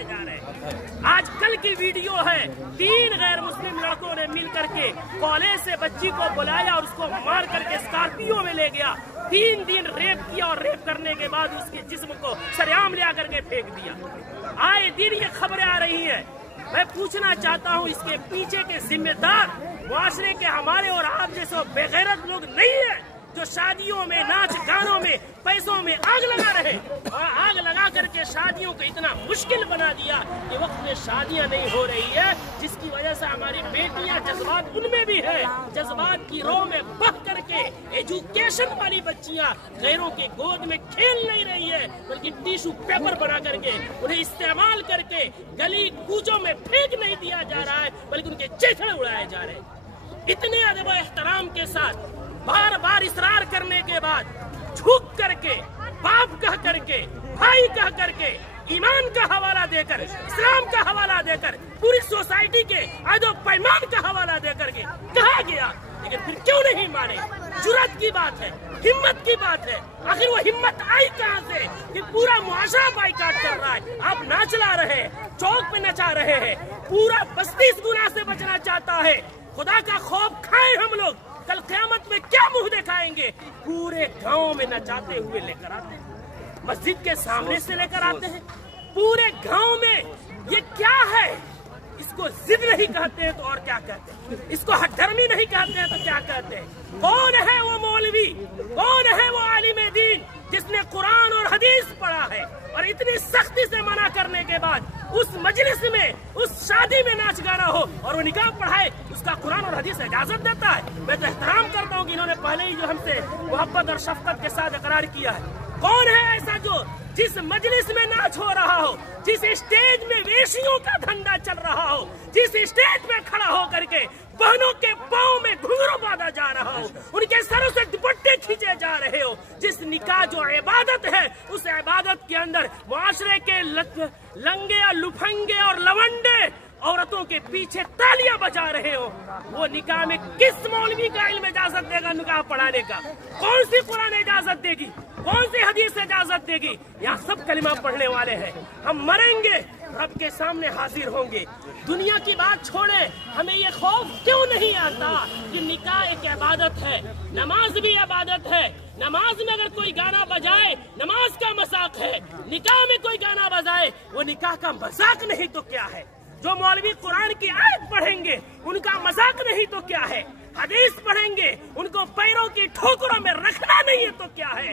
करने जा रहे हैं। आज कल की वीडियो है, 3 गैर मुस्लिम लड़कों ने मिल करके कॉलेज से बच्ची को बुलाया और उसको मार करके स्कॉर्पियो में ले गया। 3 दिन रेप किया और रेप करने के बाद उसके जिस्म को सरेआम ले आकर के फेंक दिया। आए दिन ये खबरें आ रही हैं। मैं पूछना चाहता हूँ, इसके पीछे के जिम्मेदार मुआशरे के हमारे और आप जैसे बेगैरत लोग नहीं है जो शादियों में, नाच गानों में, पैसों में आग लगा रहे और आग लगा करके शादियों को इतना मुश्किल बना दिया कि वक्त में शादियां नहीं हो रही है, जिसकी वजह से हमारी बेटियां, जज्बात उनमें भी है, जज्बात की रो में बह करके एजुकेशन वाली बच्चियां गैरों के गोद में खेल नहीं रही है, बल्कि टिश्यू पेपर बना करके उन्हें इस्तेमाल करके गली कूचों में फेंक नहीं दिया जा रहा है, बल्कि उनके चेहरे उड़ाए जा रहे हैं। इतने अदब व एहतराम के साथ बार बार इसरार करने के बाद झुक करके, बाप कह करके, भाई कह करके, ईमान का हवाला देकर, इस्लाम का हवाला देकर, पूरी सोसाइटी के अदब पैमान का हवाला देकर के कहा गया, लेकिन फिर क्यों नहीं माने? जुर्रत की बात है, हिम्मत की बात है। आखिर वो हिम्मत आई कहाँ से कि पूरा मुआशरा बाइकाट कर रहा है? आप नाच ला रहे हैं, चौक पे नचा रहे हैं, पूरा बस्ती इस गुनाह से बचना चाहता है। खुदा का खौफ खाए हम लोग, कल क़यामत में क्या मुंह दिखाएंगे? पूरे गांव में नचाते हुए लेकर आते हैं, मस्जिद के सामने से लेकर आते हैं, पूरे गांव में। ये क्या है? इसको जिद नहीं कहते हैं तो और क्या कहते हैं? इसको हठधर्मी नहीं कहते हैं तो क्या कहते हैं? कौन है वो मौलवी, कौन है वो आलिम दीन जिसने कुरान और हदीस पढ़ा है और इतनी सख्ती से मना करने के बाद उस मजलिस में, उस शादी में नाच गाना हो और वो निकाह पढ़ाए, उसका कुरान और हदीस इजाजत देता है? मैं तो एहतराम करता हूँ कि इन्होंने पहले ही जो हमसे मोहब्बत और शफकत के साथ इकरार किया है। कौन है ऐसा जो जिस मजलिस में नाच हो रहा हो, जिस स्टेज में वेशियों का धंधा चल रहा हो, जिस स्टेज में खड़ा हो करके बहनों के पाँव में घुंघरू बांधा जा रहा हो, उनके सरों से दुपट्टे खींचे जा रहे हो, जिस निकाह जो इबादत है उस इबादत के अंदर मुआशरे के लंगे और लुफंगे और लवंडे औरतों के पीछे तालियां बजा रहे हो, वो निकाह में किस मौलवी का इल्म इजाजत देगा निकाह पढ़ाने का? कौन सी कुरान इजाजत देगी? कौन सी हदीस इजाजत देगी? यहाँ सब कलिमा पढ़ने वाले हैं। हम मरेंगे, रब के सामने हाजिर होंगे। दुनिया की बात छोड़े, हमें ये खौफ क्यों नहीं आता कि निकाह एक इबादत है, नमाज भी इबादत है। नमाज में अगर कोई गाना बजाए, नमाज का मजाक है। निकाह में कोई गाना बजाए, वो निकाह का मजाक नहीं तो क्या है? जो मौलवी कुरान की आयत पढ़ेंगे उनका मजाक नहीं तो क्या है? हदीस पढ़ेंगे, उनको पैरों की ठोकरों में रखना नहीं है तो क्या है?